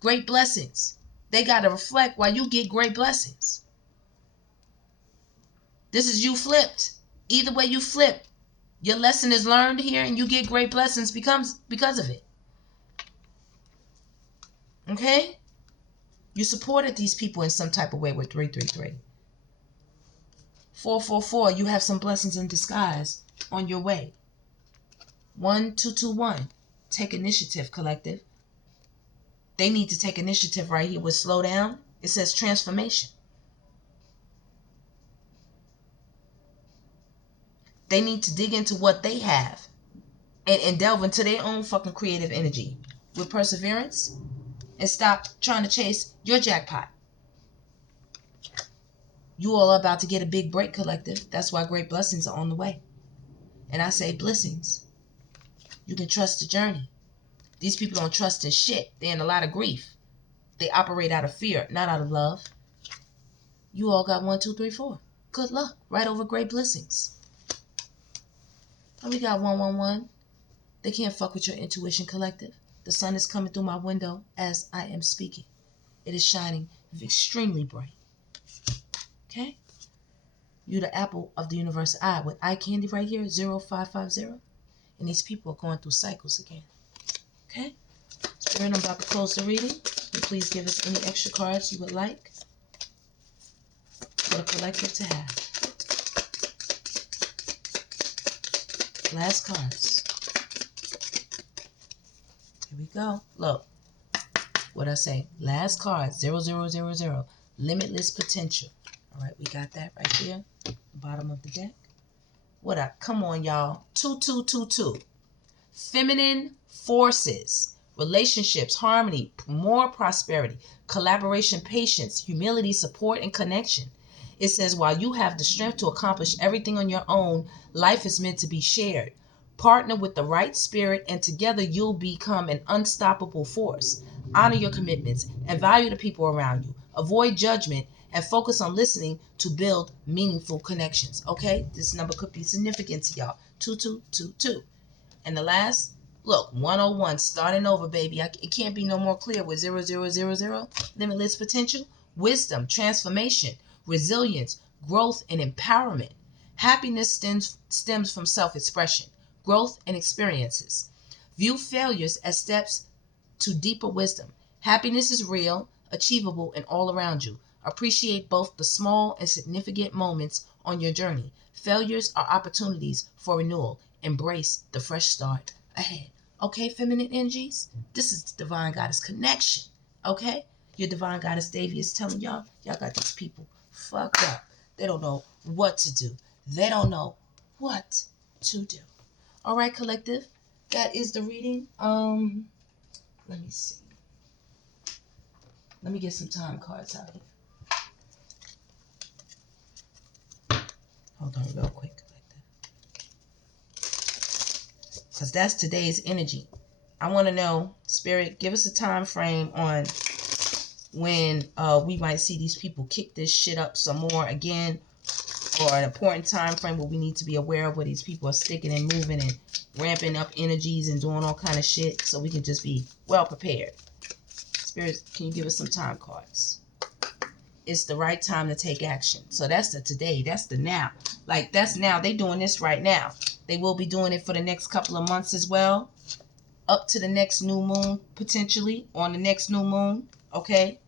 Great blessings. They got to reflect while you get great blessings. This is you flipped. Either way you flip, your lesson is learned here and you get great blessings because of it. Okay? You supported these people in some type of way with 333. 444, you have some blessings in disguise on your way. 1221, take initiative, collective. They need to take initiative right here with slow down. It says transformation. They need to dig into what they have and delve into their own fucking creative energy with perseverance and stop trying to chase your jackpot. You all are about to get a big break, collective. That's why great blessings are on the way. And I say blessings. You can trust the journey. These people don't trust in shit. They're in a lot of grief. They operate out of fear, not out of love. You all got 1, 2, 3, 4. Good luck. Right over great blessings. And we got 111. They can't fuck with your intuition, collective. The sun is coming through my window as I am speaking. It is shining extremely bright. Okay? You the apple of the universe eye with eye candy right here, 0550. And these people are going through cycles again. Okay? Spirit, I'm about to close the reading. And please give us any extra cards you would like for the collective to have. Last cards. Here we go. Look. What I say? Last card, 0000. Limitless potential. All right, we got that right here. Bottom of the deck. What up? Come on, y'all. 2222. Feminine forces. Relationships, harmony, more prosperity, collaboration, patience, humility, support, and connection. It says, while you have the strength to accomplish everything on your own, life is meant to be shared. Partner with the right spirit, and together you'll become an unstoppable force. Honor your commitments and value the people around you. Avoid judgment and focus on listening to build meaningful connections. Okay? This number could be significant to y'all. 2222. And the last, look, 101, starting over, baby. It can't be no more clear with 0000. Limitless potential, wisdom, transformation, resilience, growth, and empowerment. Happiness stems from self-expression, growth, and experiences. View failures as steps to deeper wisdom. Happiness is real, achievable, and all around you. Appreciate both the small and significant moments on your journey. Failures are opportunities for renewal. Embrace the fresh start ahead. Okay, feminine energies? This is the Divine Goddess Connection. Okay? Your Divine Goddess Devi is telling y'all got these people fucked up. They don't know what to do. They don't know what to do. All right, collective. That is the reading. Let me see. Let me get some time cards out here. Hold on real quick, collective. Because that's today's energy. I want to know, Spirit, give us a time frame on when we might see these people kick this shit up some more again, or an important time frame where we need to be aware of where these people are sticking and moving and ramping up energies and doing all kind of shit, so we can just be well prepared. Spirit, can you give us some time cards? It's the right time to take action. So that's the today. That's the now. Like, that's now. They doing this right now. They will be doing it for the next couple of months as well. Up to the next new moon, potentially. On the next new moon. Okay?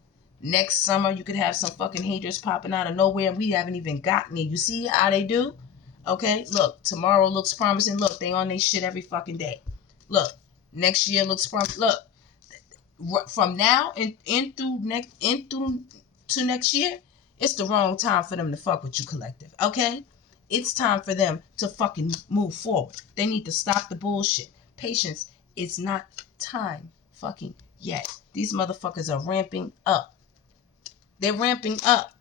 Next summer, you could have some fucking haters popping out of nowhere, and we haven't even gotten it. You see how they do? Okay? Look, tomorrow looks promising. Look, they on their shit every fucking day. Look, next year looks promising. Look, from now in through to next year, it's the wrong time for them to fuck with you, collective. Okay? It's time for them to fucking move forward. They need to stop the bullshit. Patience, it's not time fucking yet. These motherfuckers are ramping up. They're ramping up.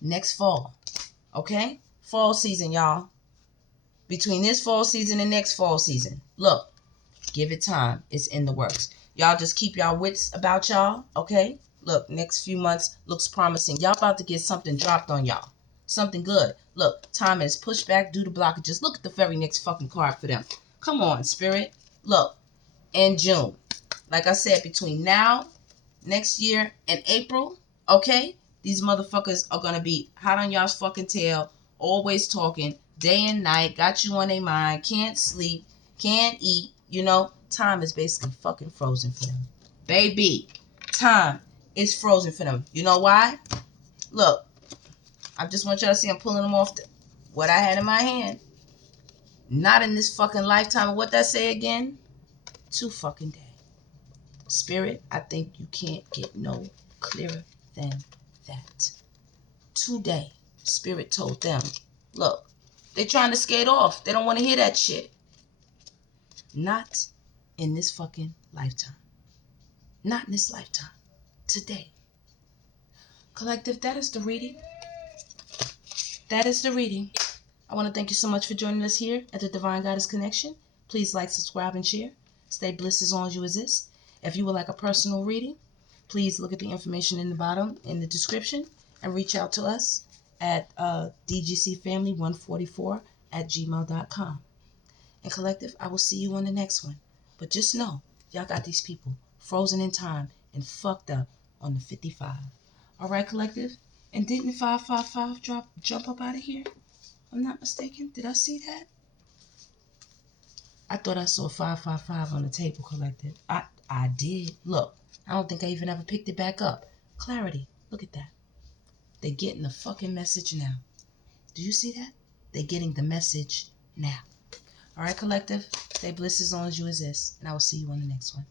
Next fall. Okay? Fall season, y'all. Between this fall season and next fall season. Look, give it time. It's in the works. Y'all just keep y'all wits about y'all. Okay? Look, next few months looks promising. Y'all about to get something dropped on y'all. Something good. Look, time is pushed back due to blockages. Look at the very next fucking card for them. Come on, Spirit. Look, in June. Like I said, between now, next year, and April, okay? These motherfuckers are going to be hot on y'all's fucking tail, always talking, day and night, got you on their mind, can't sleep, can't eat, you know? Time is basically fucking frozen for them. Baby, time is frozen for them. You know why? Look, I just want y'all to see I'm pulling them off what I had in my hand. Not in this fucking lifetime. And what that say again? 2 fucking days. Spirit, I think you can't get no clearer than that. Today, Spirit told them, look, they're trying to skate off. They don't want to hear that shit. Not in this fucking lifetime. Not in this lifetime. Today. Collective, that is the reading. That is the reading. I want to thank you so much for joining us here at the Divine Goddess Connection. Please like, subscribe, and share. Stay blessed as long as you exist. If you would like a personal reading, please look at the information in the bottom in the description and reach out to us at dgcfamily144@gmail.com. And collective, I will see you on the next one. But just know, y'all got these people frozen in time and fucked up on the 55. All right, collective? And didn't 555 jump up out of here? I'm not mistaken. Did I see that? I thought I saw 555 on the table, collective. I did. Look, I don't think I even ever picked it back up. Clarity. Look at that. They're getting the fucking message now. Do you see that? They're getting the message now. All right, collective. Stay blessed as long as you exist. And I will see you on the next one.